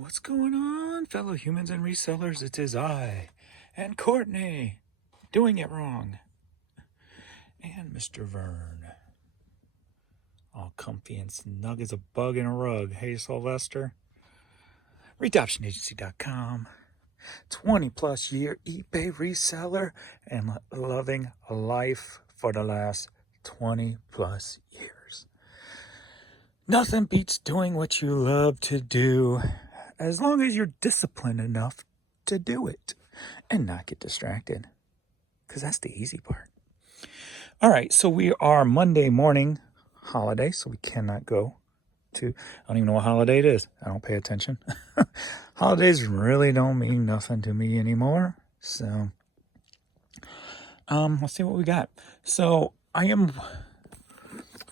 What's going on, fellow humans and resellers? It is I and Courtney doing it wrong. And Mr. Vern. All comfy and snug as a bug in a rug. Hey, Sylvester. RedoptionAgency.com. 20 plus year eBay reseller and loving life for the last 20 plus years. Nothing beats doing what you love to do, as long as you're disciplined enough to do it and not get distracted, because that's the easy part. All right, so we are Monday morning holiday, so we cannot go to, I don't even know what holiday it is. I don't pay attention. Holidays really don't mean nothing to me anymore. So, let's see what we got. So I am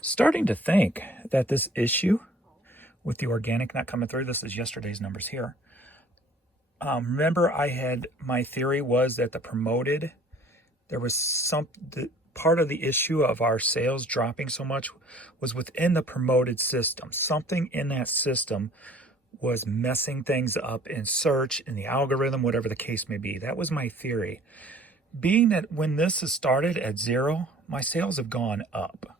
starting to think that this issue with the organic not coming through, this is yesterday's numbers here. Remember, my theory was that the promoted, there was part of the issue of our sales dropping so much was within the promoted system. Something in that system was messing things up in search, in the algorithm, whatever the case may be. That was my theory. Being that when this has started at 0, my sales have gone up.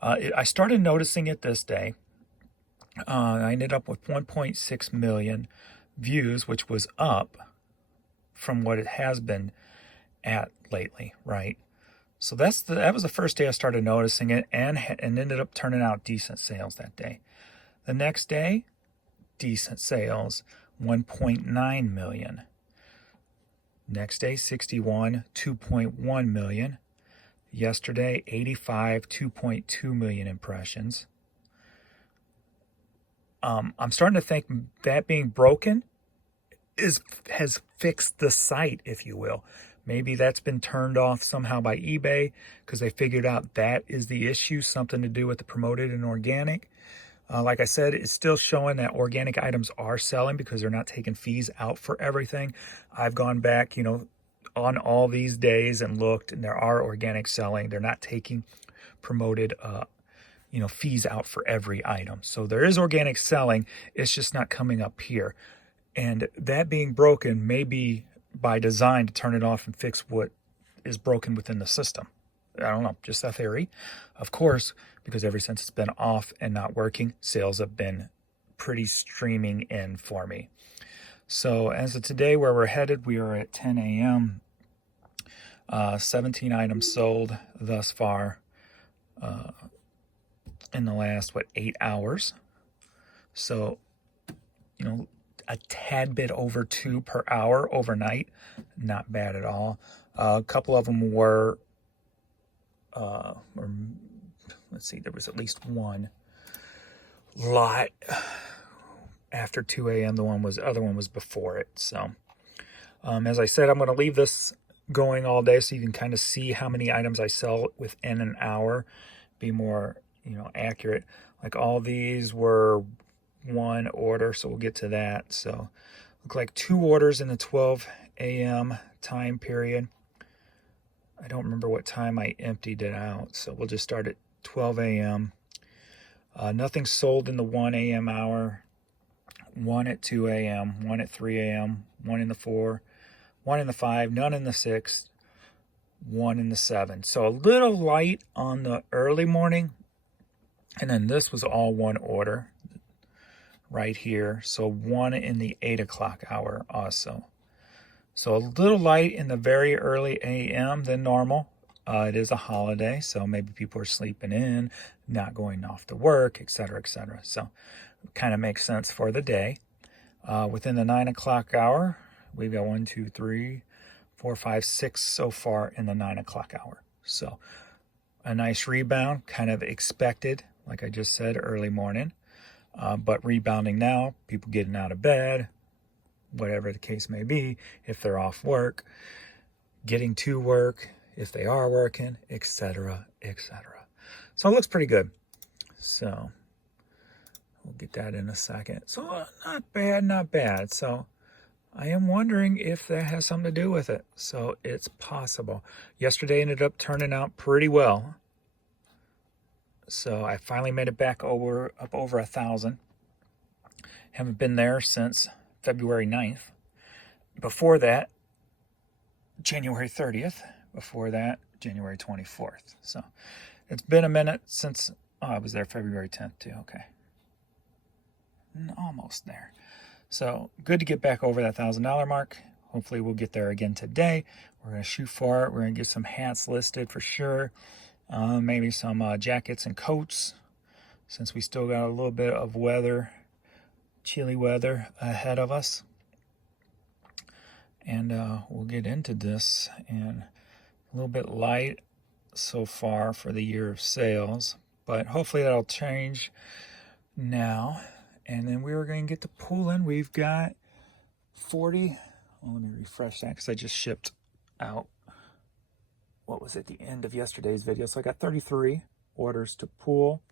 I started noticing it this day. I ended up with 1.6 million views, which was up from what it has been at lately, right? So that was the first day I started noticing it, and ended up turning out decent sales that day. The next day, decent sales, 1.9 million. Next day, 61, 2.1 million. Yesterday, 85, 2.2 million impressions. I'm starting to think that being broken has fixed the site, if you will. Maybe that's been turned off somehow by eBay because they figured out that is the issue, something to do with the promoted and organic. Like I said, it's still showing that organic items are selling because they're not taking fees out for everything. I've gone back, on all these days and looked, and there are organic selling. They're not taking promoted fees out for every item. So there is organic selling. It's just not coming up here. And that being broken may be by design to turn it off and fix what is broken within the system. I don't know, just a theory. Of course, because ever since it's been off and not working, sales have been pretty streaming in for me. So as of today, where we're headed, we are at 10 a.m. 17 items sold thus far in the last, 8 hours. So, a tad bit over 2 per hour overnight. Not bad at all. A couple of them were, let's see, there was at least one lot after 2 a.m. The other one was before it. So, as I said, I'm going to leave this going all day so you can kind of see how many items I sell within an hour, be more, accurate. Like all these were one order, so we'll get to that. So look like 2 orders in the 12 a.m. time period. I don't remember what time I emptied it out, so we'll just start at 12 a.m. Nothing sold in the 1 a.m. hour, 1 at 2 a.m., 1 at 3 a.m., 1 in the 4, 1 in the 5, none in the 6, 1 in the 7. So a little light on the early morning, and then this was all one order right here. So 1 in the 8 o'clock hour also. So a little light in the very early a.m. than normal. It is a holiday, so maybe people are sleeping in, not going off to work, etc., etc. So it kind of makes sense for the day. Within the 9 o'clock hour, we've got 1, 2, 3, 4, 5, 6 so far in the 9 o'clock hour. So a nice rebound, kind of expected, like I just said, early morning. But rebounding now, people getting out of bed, whatever the case may be, if they're off work, getting to work, if they are working, etc., etc. So it looks pretty good. So we'll get that in a second. So not bad, not bad. So I am wondering if that has something to do with it. So it's possible. Yesterday ended up turning out pretty well. So I finally made it back up over 1,000. Haven't been there since February 9th. Before that, January 30th. Before that, January 24th. So it's been a minute since, oh, I was there February 10th too. Okay. Almost there. So good to get back over that $1,000 mark. Hopefully we'll get there again today. We're going to shoot for it. We're going to get some hats listed for sure. Maybe some jackets and coats, since we still got a little bit of weather, chilly weather ahead of us. And we'll get into this. And a little bit light so far for the year of sales, but hopefully that'll change now. And then we were going to get to pooling. We've got 40. Well, let me refresh that because I just shipped out, what was it, the end of yesterday's video. So I got 33 orders to pool,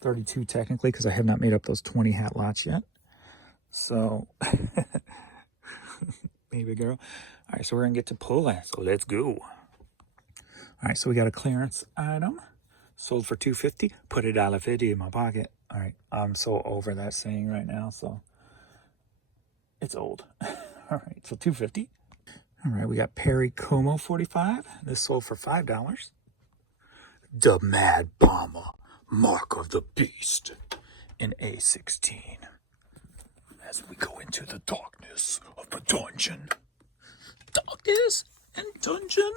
32 technically, because I have not made up those 20 hat lots yet. So, baby girl. All right, so we're going to get to pooling. So let's go. All right, so we got a clearance item. Sold for $2.50. Put $1.50 in my pocket. All right, I'm so over that saying right now, so it's old. All right, so $2.50. All right, we got Perry Como 45. This sold for $5. The Mad Bomber, Mark of the Beast, in A16. As we go into the darkness of the dungeon. Darkness and dungeon.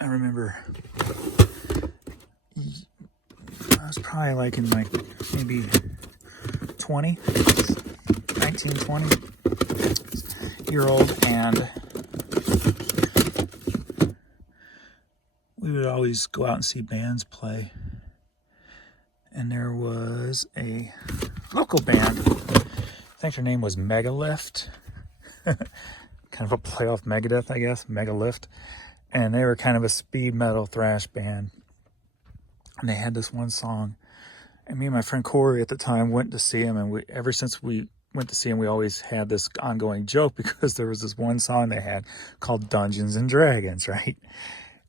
I remember I was probably like in like maybe 20, 19, 20-year-old, and we would always go out and see bands play. And there was a local band, I think their name was Megalift, kind of a play off Megadeth, I guess, Megalift. And they were kind of a speed metal thrash band. And they had this one song. And me and my friend Corey at the time went to see him. And ever since we went to see him, we always had this ongoing joke, because there was this one song they had called Dungeons and Dragons, right?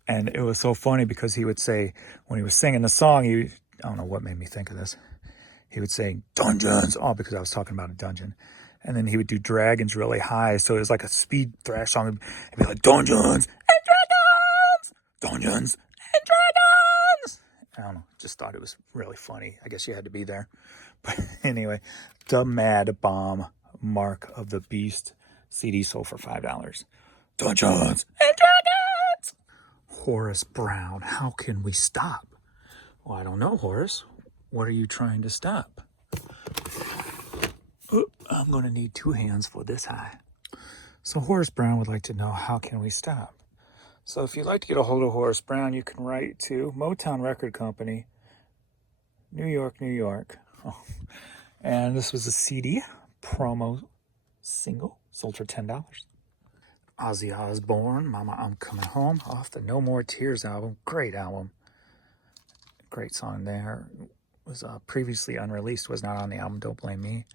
And it was so funny because he would say, when he was singing the song, I don't know what made me think of this. He would say, Dungeons, all because I was talking about a dungeon. And then he would do dragons really high. So it was like a speed thrash song. It'd be like, Dungeons and Dragons! Dungeons and Dragons! I don't know. Just thought it was really funny. I guess you had to be there. But anyway, the Mad Bomb, Mark of the Beast CD sold for $5. Dungeons and Dragons! Horace Brown, how can we stop? Well, I don't know, Horace. What are you trying to stop? I'm going to need 2 hands for this high. So Horace Brown would like to know, how can we stop? So if you'd like to get a hold of Horace Brown, you can write to Motown Record Company, New York, New York. Oh. And this was a CD promo single, sold for $10. Ozzy Osbourne, Mama, I'm Coming Home, off the No More Tears album. Great album. Great song there. Was previously unreleased, was not on the album, Don't Blame Me.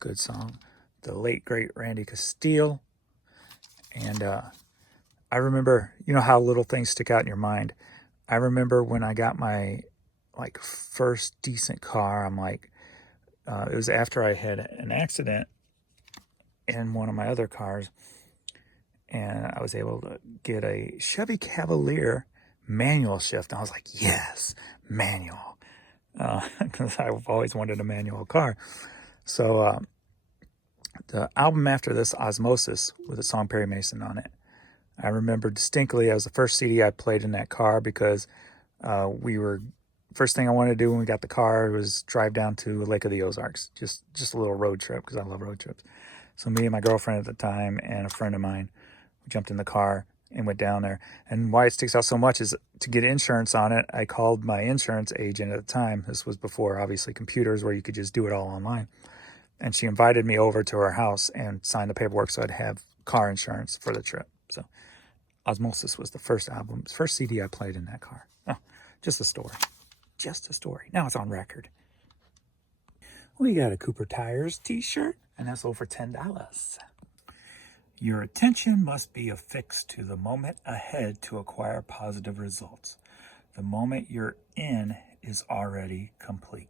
Good song. The late, great Randy Castile. And I remember, you know how little things stick out in your mind. I remember when I got my first decent car, I'm like, it was after I had an accident in one of my other cars, and I was able to get a Chevy Cavalier manual shift. And I was like, yes, manual. Because I've always wanted a manual car. So the album after this, Osmosis, with the song Perry Mason on it, I remember distinctly. It was the first CD I played in that car, because first thing I wanted to do when we got the car was drive down to Lake of the Ozarks. Just a little road trip, because I love road trips. So me and my girlfriend at the time and a friend of mine jumped in the car and went down there. And why it sticks out so much is, to get insurance on it, I called my insurance agent at the time. This was before, obviously, computers where you could just do it all online. And she invited me over to her house and signed the paperwork so I'd have car insurance for the trip. So Osmosis was the first CD I played in that car. Oh, just a story. Just a story. Now it's on record. We got a Cooper Tires t-shirt, and that's sold for $10. Your attention must be affixed to the moment ahead to acquire positive results. The moment you're in is already complete.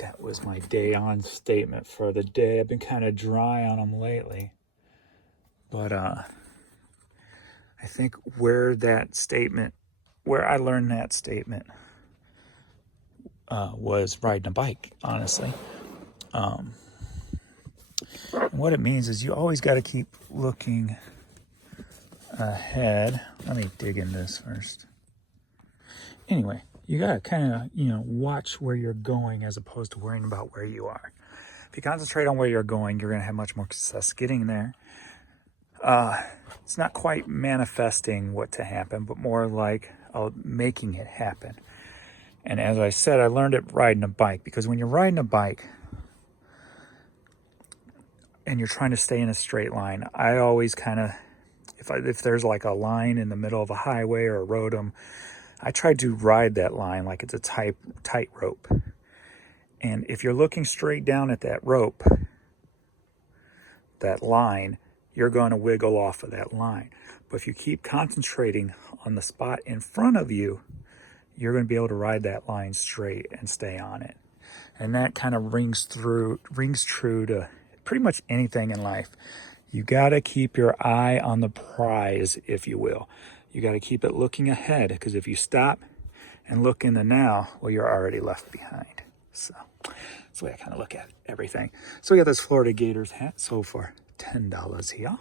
that was my day on statement for the day. I've been kind of dry on them lately. But I think where I learned that statement was riding a bike, honestly. And what it means is you always got to keep looking ahead. Let me dig in this first. Anyway, you got to kind of, watch where you're going as opposed to worrying about where you are. If you concentrate on where you're going, you're going to have much more success getting there. It's not quite manifesting what to happen, but more like making it happen. And as I said, I learned it riding a bike, because when you're riding a bike and you're trying to stay in a straight line, I always kind of, if there's like a line in the middle of a highway or a road, I try to ride that line like it's a tight rope. And if you're looking straight down at that rope, that line, you're going to wiggle off of that line. But if you keep concentrating on the spot in front of you, you're going to be able to ride that line straight and stay on it. And that kind of rings true to pretty much anything in life. You got to keep your eye on the prize, if you will. You got to keep it looking ahead, because if you stop and look in the now, well, you're already left behind. So that's the way I kind of look at everything. So we got this Florida Gators hat sold for $10 here.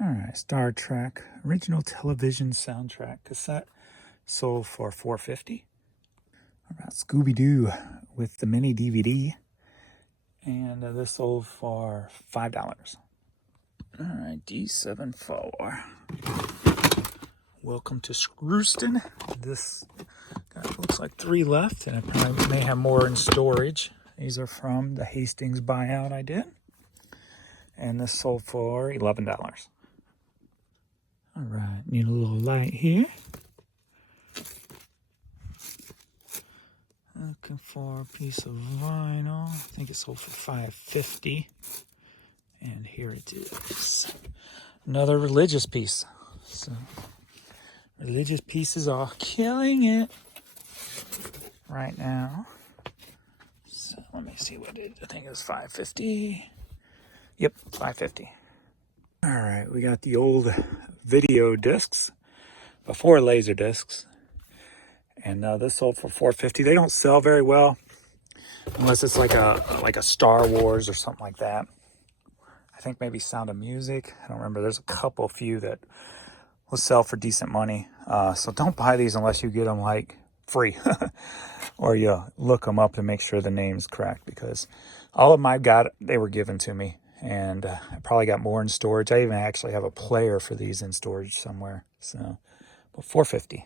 All right, Star Trek original television soundtrack cassette sold for $4.50. All right, Scooby-Doo with the mini DVD, and this sold for $5. All right, D74. Welcome to Scrooston. This looks like 3 left, and I probably may have more in storage. These are from the Hastings buyout I did. And this sold for $11. All right, need a little light here. Looking for a piece of vinyl. I think it sold for $5.50. And here it is. Another religious piece. So, religious pieces are killing it right now. So let me see what it is. I think it was $5.50. Yep, $5.50. All right, we got the old video discs before Laserdiscs. And this sold for $4.50. They don't sell very well unless it's like a Star Wars or something like that. I think maybe Sound of Music. I don't remember. There's a few that will sell for decent money. So don't buy these unless you get them like free or you look them up to make sure the name's correct, because all of them they were given to me, and I probably got more in storage. I even actually have a player for these in storage somewhere. So, but $4.50.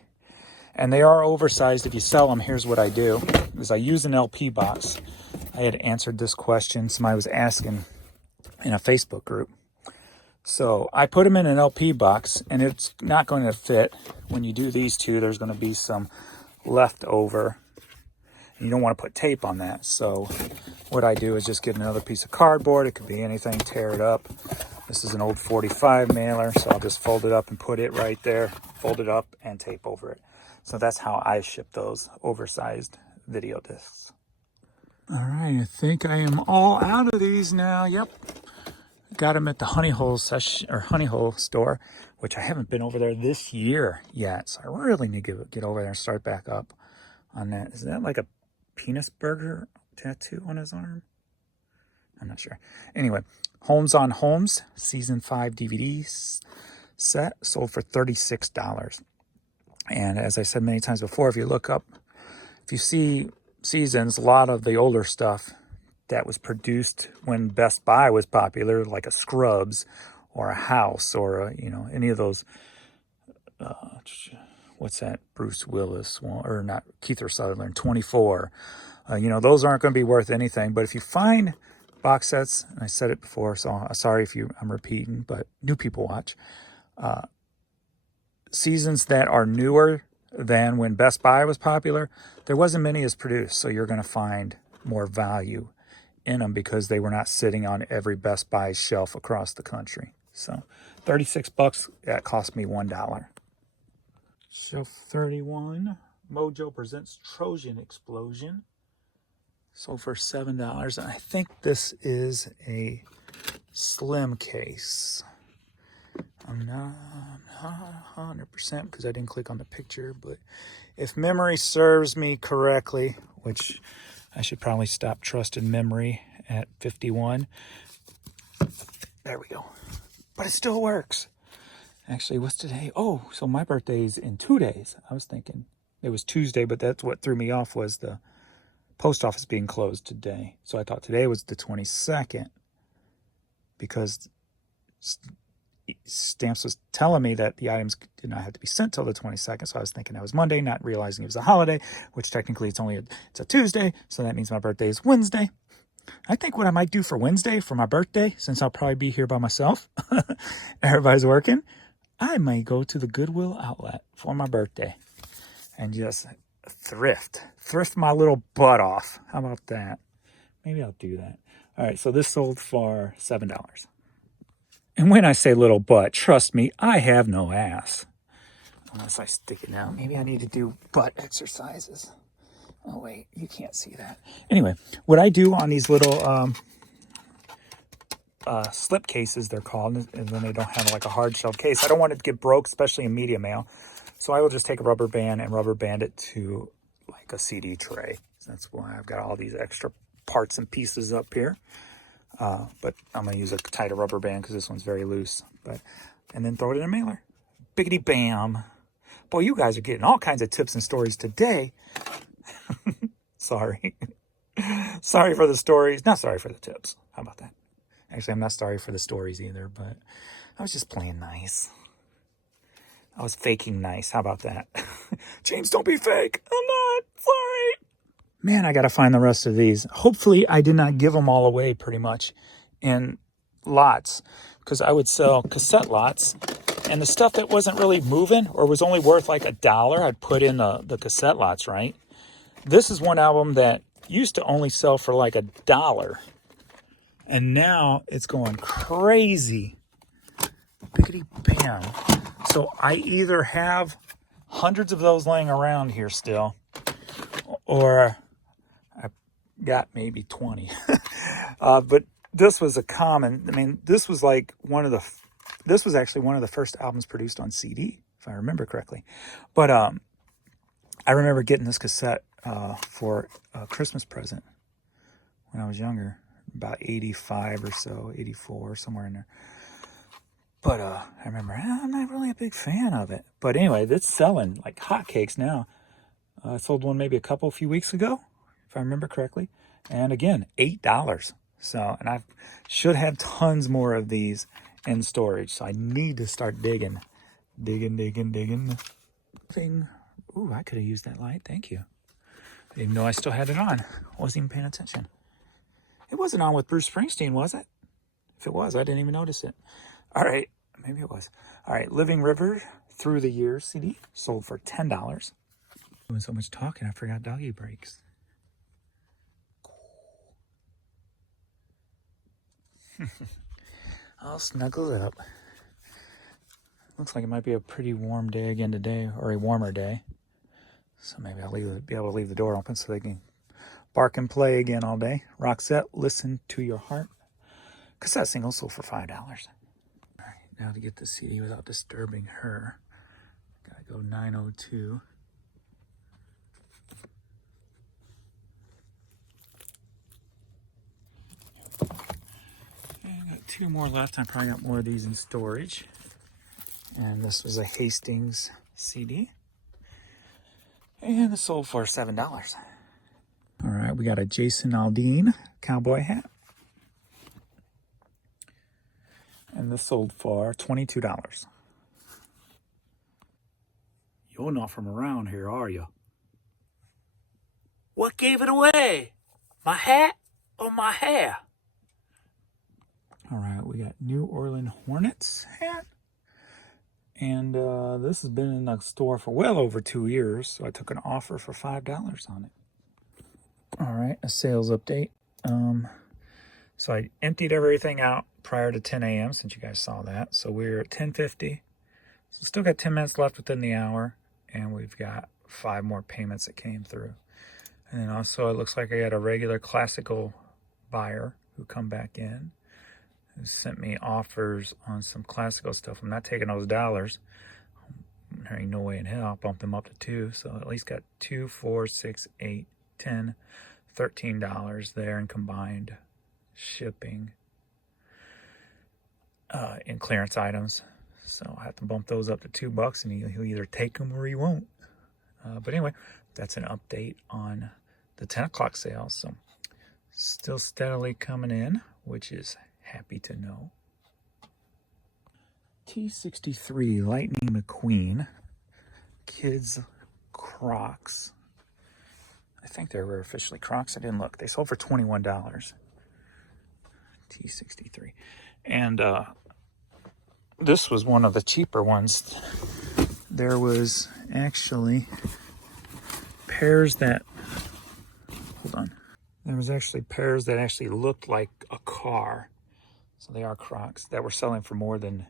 And they are oversized. If you sell them, here's what I do, is I use an LP box. I had answered this question somebody was asking in a Facebook group. So I put them in an LP box, and it's not going to fit. When you do these two, there's going to be some left over. You don't want to put tape on that. So what I do is just get another piece of cardboard. It could be anything, tear it up. This is an old 45 mailer, so I'll just fold it up and put it right there, fold it up and tape over it. So that's how I ship those oversized video discs. All right, I think I am all out of these now. Yep. Got them at the Honey Hole store, which I haven't been over there this year yet. So I really need to get over there and start back up on that. Is that like a penis burger tattoo on his arm? I'm not sure. Anyway, Homes on Homes Season 5 DVD set sold for $36. And as I said many times before, if you see seasons, a lot of the older stuff that was produced when Best Buy was popular, like a Scrubs or a House or any of those, what's that, Bruce Willis, or not, Kiefer Sutherland, 24. Those aren't going to be worth anything. But if you find box sets, and I said it before, so sorry if I'm repeating, but new people watch, seasons that are newer than when Best Buy was popular, there wasn't many as produced, so you're going to find more value in them because they were not sitting on every Best Buy shelf across the country. So $36, that cost me $1. Shelf 31, Mojo presents Trojan Explosion. Sold for $7. And I think this is a slim case. I'm not 100% because I didn't click on the picture, but if memory serves me correctly, which I should probably stop trusting memory at 51. There we go. But it still works. Actually, what's today? Oh, so my birthday's in 2 days. I was thinking it was Tuesday, but that's what threw me off was the post office being closed today. So I thought today was the 22nd because Stamps was telling me that the items did not have to be sent till the 22nd. So I was thinking that was Monday, not realizing it was a holiday, which technically it's a Tuesday. So that means my birthday is Wednesday. I think what I might do for Wednesday for my birthday, since I'll probably be here by myself, everybody's working, I may go to the Goodwill outlet for my birthday and just thrift my little butt off. How about that? Maybe I'll do that. All right, so this sold for $7. And when I say little butt, trust me, I have no ass. Unless I stick it out. Maybe I need to do butt exercises. Oh, wait, you can't see that. Anyway, what I do on these little slip cases, they're called, and when they don't have like a hard shell case, I don't want it to get broke, especially in media mail. So I will just take a rubber band and rubber band it to like a CD tray. So that's why I've got all these extra parts and pieces up here. But I'm going to use a tighter rubber band because this one's very loose. And then throw it in a mailer. Biggity bam. Boy, you guys are getting all kinds of tips and stories today. Sorry. Sorry for the stories. Not sorry for the tips. How about that? Actually, I'm not sorry for the stories either, but I was just playing nice. I was faking nice. How about that? James, don't be fake. I'm not. Sorry. Man, I got to find the rest of these. Hopefully, I did not give them all away pretty much in lots because I would sell cassette lots. And the stuff that wasn't really moving or was only worth like $1, I'd put in the cassette lots, right? This is one album that used to only sell for like $1. And now it's going crazy. Biggity bam. So I either have hundreds of those laying around here still, or I got maybe 20. But this was a common, I mean, this was like this was actually one of the first albums produced on CD, if I remember correctly. But I remember getting this cassette for a Christmas present when I was younger, about 85 or so, 84, somewhere in there. But I remember, I'm not really a big fan of it. But anyway, it's selling like hotcakes now. I sold one maybe a few weeks ago, if I remember correctly. And again, $8. So, and I should have tons more of these in storage. So I need to start digging. Digging. Ooh, I could have used that light. Thank you. I didn't even know I still had it on. I wasn't even paying attention. It wasn't on with Bruce Springsteen, was it? If it was, I didn't even notice it. All right, maybe it was. All right, Living River Through the Years CD sold for $10. Doing so much talking, I forgot doggy breaks. I'll snuggle up. Looks like it might be a pretty warm day again today, or a warmer day. So maybe I'll be able to leave the door open so they can bark and play again all day. Roxette, Listen to Your Heart. Cassette single sold for $5. All right, now to get the CD without disturbing her, gotta go 902. And I got 2 more left. I probably got more of these in storage. And this was a Hastings CD. And it sold for $7. All right, we got a Jason Aldean cowboy hat. And this sold for $22. You're not from around here, are you? What gave it away? My hat or my hair? All right, we got New Orleans Hornets hat. And this has been in the store for well over 2 years, so I took an offer for $5 on it. All right, a sales update. So I emptied everything out prior to 10 a.m. since you guys saw that. So we're at 10:50. So still got 10 minutes left within the hour, and we've got 5 more payments that came through. And then also it looks like I got a regular classical buyer who come back in, who sent me offers on some classical stuff. I'm not taking those dollars. There ain't no way in hell I'll bump them up to 2. So at least got 2, 4, 6, 8, 10, $13 there in combined shipping in clearance items. So I have to bump those up to $2, and he'll either take them or he won't. But anyway, that's an update on the 10 o'clock sale. So still steadily coming in, which is happy to know. T63 Lightning McQueen kids Crocs. I think they were officially Crocs. I didn't look. They sold for $21. T63. And this was one of the cheaper ones. There was actually pairs that, hold on. There was actually pairs that actually looked like a car. So they are Crocs that were selling for more than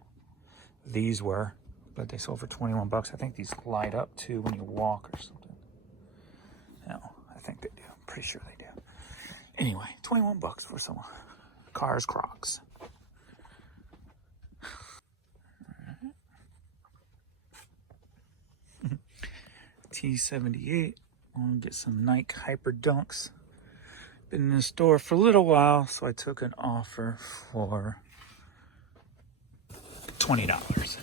these were, but they sold for $21. I think these light up too when you walk or something. No, I think they do. I'm pretty sure they do. Anyway, $21 for some cars Crocs. T78. I'm gonna get some Nike Hyper Dunks. Been in the store for a little while, so I took an offer for $20.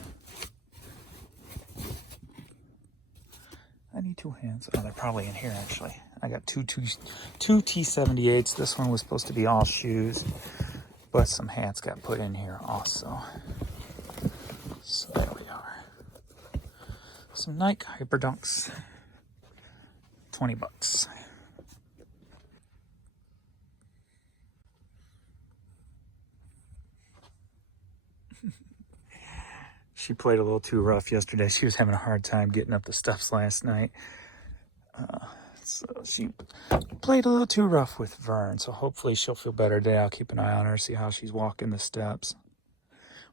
I need 2 hands. Oh, they're probably in here actually. I got two T78s. This one was supposed to be all shoes, but some hats got put in here also. So there we are. Some Nike Hyper Dunks. $20. She played a little too rough yesterday. She was having a hard time getting up the steps last night. So she played a little too rough with Vern. So hopefully she'll feel better today. I'll keep an eye on her, see how she's walking the steps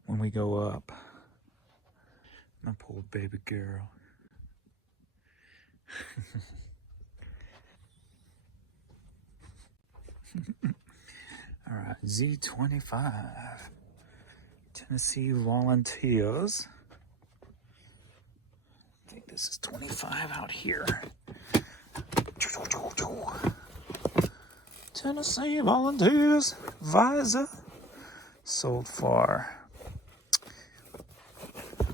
when we go up. My poor baby girl. All right, Z25. Tennessee Volunteers. I think this is 25 out here. Tennessee Volunteers visor sold for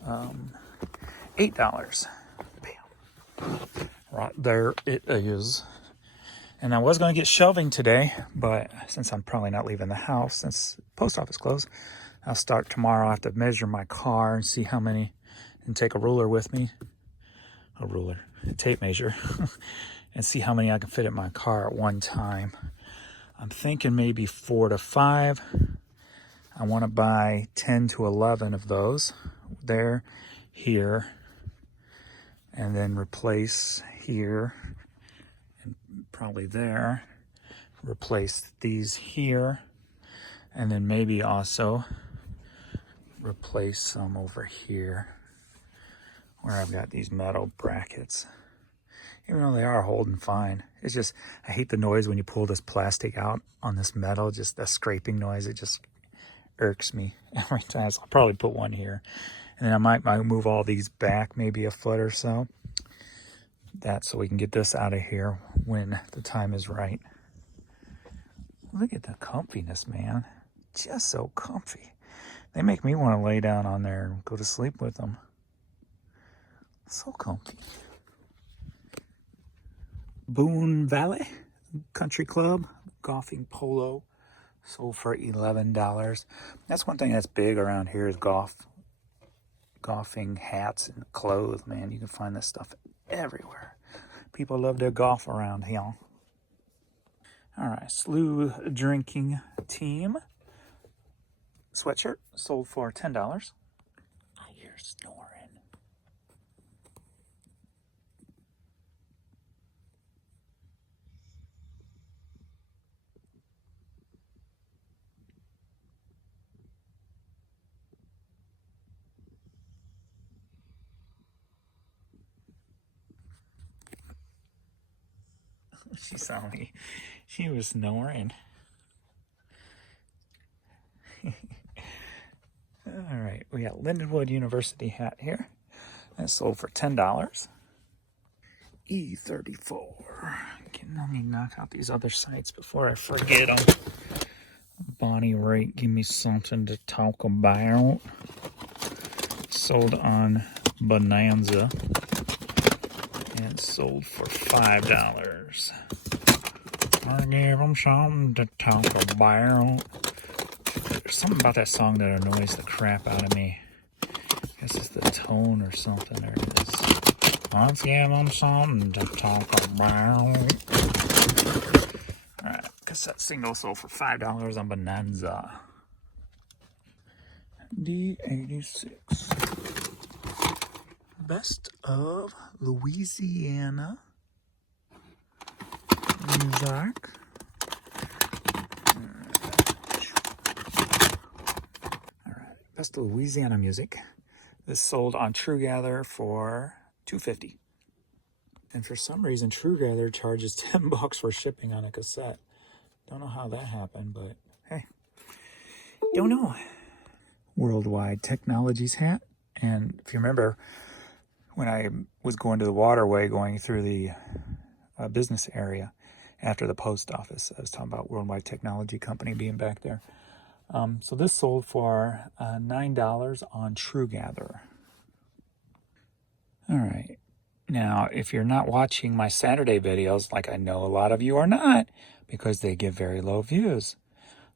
$8. Bam. Right there it is. And I was going to get shelving today, but since I'm probably not leaving the house since the post office closed, I'll start tomorrow. I have to measure my car and see how many, and take a ruler with me, a tape measure, and see how many I can fit in my car at one time. I'm thinking maybe 4 to 5. I want to buy 10 to 11 of those there, here, and then replace here, and probably there, replace these here, and then maybe also replace some over here where I've got these metal brackets. Even though they are holding fine, it's just, I hate the noise when you pull this plastic out on this metal, just the scraping noise. It just irks me every time. So I'll probably put one here, and then I might move all these back maybe a foot or so, that so we can get this out of here when the time is right. Look at the comfiness, man. Just so comfy. They make me want to lay down on there and go to sleep with them. So comfy. Boone Valley Country Club golfing polo sold for $11. That's one thing that's big around here is golfing hats and clothes, man. You can find this stuff everywhere. People love their golf around here. All right, Slew Drinking Team sweatshirt sold for $10. I hear snoring. She saw me. She was snoring. All right, we got Lindenwood University hat here. That sold for $10. E34. Let me knock out these other sites before I forget them. Bonnie Raitt, give me something to talk about. Sold on Bonanza. And sold for $5. I give them something to talk about. There's something about that song that annoys the crap out of me. I guess it's the tone or something. There it is. Let's give them something to talk about. Alright, cassette single sold for $5 on Bonanza. D86. Best of Louisiana music. Alright, Best of Louisiana music. This sold on TrueGather for $2.50. And for some reason, TrueGather charges $10 for shipping on a cassette. Don't know how that happened, but hey, don't know. Worldwide Technologies hat. And if you remember, when I was going to the waterway, going through the business area after the post office, I was talking about Worldwide Technology Company being back there. So this sold for $9 on TrueGather. All right. Now, if you're not watching my Saturday videos, like I know a lot of you are not, because they get very low views.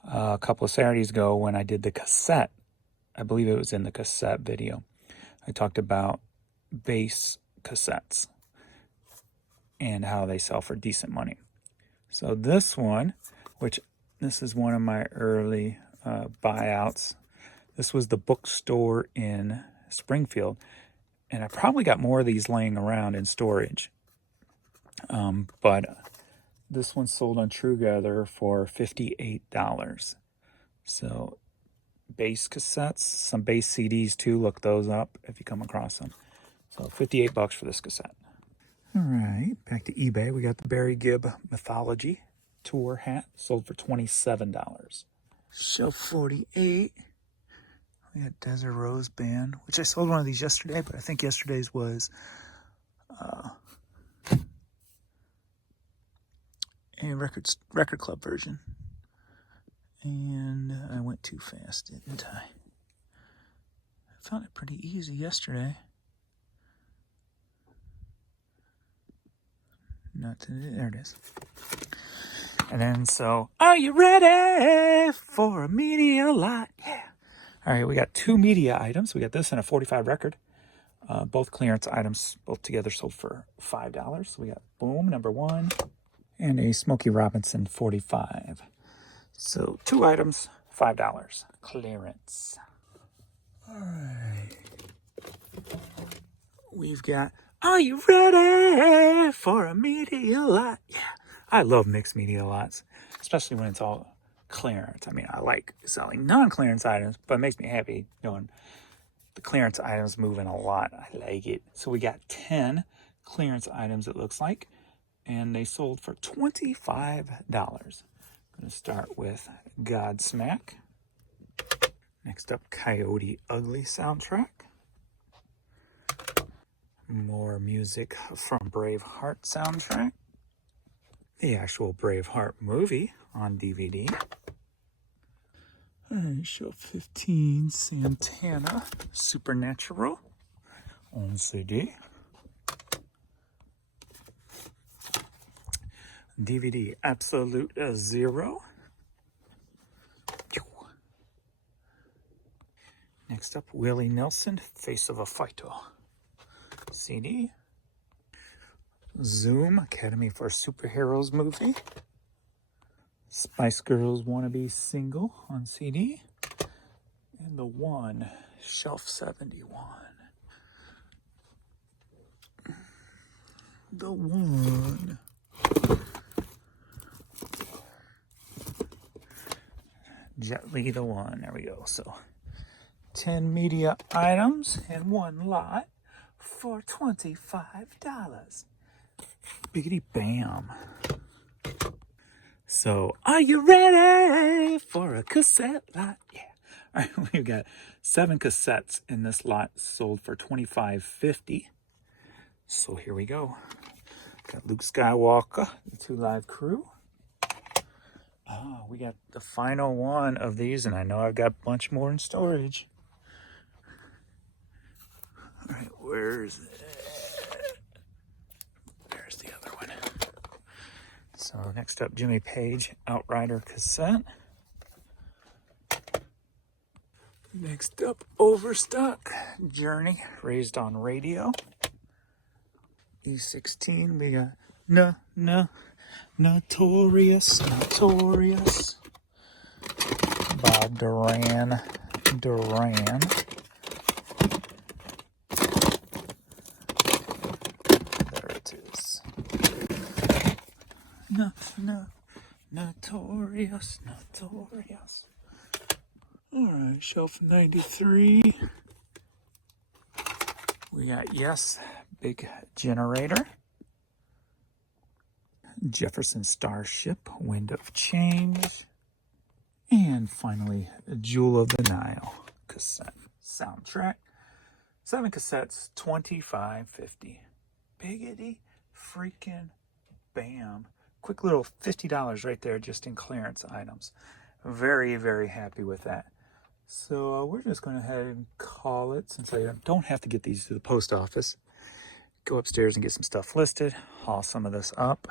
A couple of Saturdays ago when I did the cassette, I believe it was in the cassette video, I talked about bass cassettes and how they sell for decent money. So this one, which this is one of my early buyouts. This was the bookstore in Springfield. And I probably got more of these laying around in storage. But this one sold on TrueGather for $58. So bass cassettes, some bass CDs too. Look those up if you come across them. So $58 for this cassette. All right, back to eBay. We got the Barry Gibb Mythology Tour hat. Sold for $27. Shelf 48. We got Desert Rose Band, which I sold one of these yesterday, but I think yesterday's was a record club version. And I went too fast, didn't I? I found it pretty easy yesterday. Not today. There it is. And then, so, are you ready for a media lot? Yeah. All right, we got two media items. We got this and a 45 record. Both clearance items, both together sold for $5. So we got Boom, #1, and a Smokey Robinson 45. So 2 items, $5. Clearance. All right. We've got, are you ready for a media lot? Yeah, I love mixed media lots, especially when it's all clearance. I mean, I like selling non-clearance items, but it makes me happy knowing the clearance items moving a lot. I like it. So we got 10 clearance items, it looks like, and they sold for $25. I'm going to start with Godsmack. Next up, Coyote Ugly soundtrack. More music from Braveheart soundtrack. The actual Braveheart movie on DVD. Show 15, Santana, Supernatural on CD. DVD, Absolute Zero. Next up, Willie Nelson, Face of a Fighter. CD. Zoom, Academy for Superheroes movie. Spice Girls Wannabe single on CD. And The One, Shelf 71. The One. Jet Li, The One. There we go. So 10 media items in one lot for $25. Biggity bam. So, are you ready for a cassette lot? Yeah. All right, we've got 7 cassettes in this lot, sold for $25.50. So here we go. Got Luke Skywalker, the 2 Live Crew. Oh, we got the final one of these, and I know I've got a bunch more in storage. All right, where's it? There's the other one. So next up, Jimmy Page, Outrider cassette. Next up, Overstock, Journey, Raised on Radio. E16, we got Notorious. Bob Duran. There it is. Notorious. Alright, Shelf 93. We got Yes, Big Generator. Jefferson Starship, Wind of Change. And finally, Jewel of the Nile cassette soundtrack. 7 cassettes, $25.50. Biggity freaking bam. Quick little $50 right there just in clearance items. Very, very happy with that. So we're just going to go ahead and call it, since I don't have to get these to the post office. Go upstairs and get some stuff listed. Haul some of this up.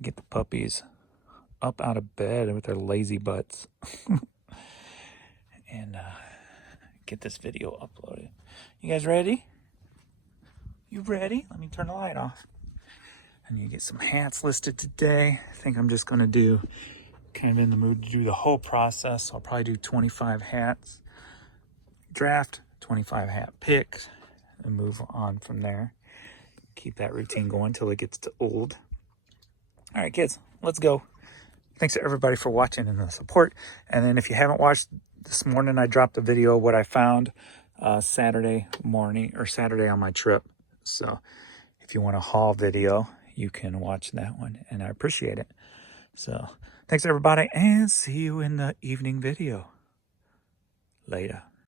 Get the puppies up out of bed with their lazy butts. And get this video uploaded. You guys ready? You ready? Let me turn the light off. I need to get some hats listed today. I think I'm just going to do, kind of in the mood to do the whole process. I'll probably do 25 hats draft, 25 hat picks, and move on from there. Keep that routine going until it gets to old. All right, kids, let's go. Thanks to everybody for watching and the support. And then if you haven't watched, this morning I dropped a video of what I found Saturday morning, or Saturday on my trip. So if you want a haul video, you can watch that one, and I appreciate it. So thanks everybody, and see you in the evening video. Later.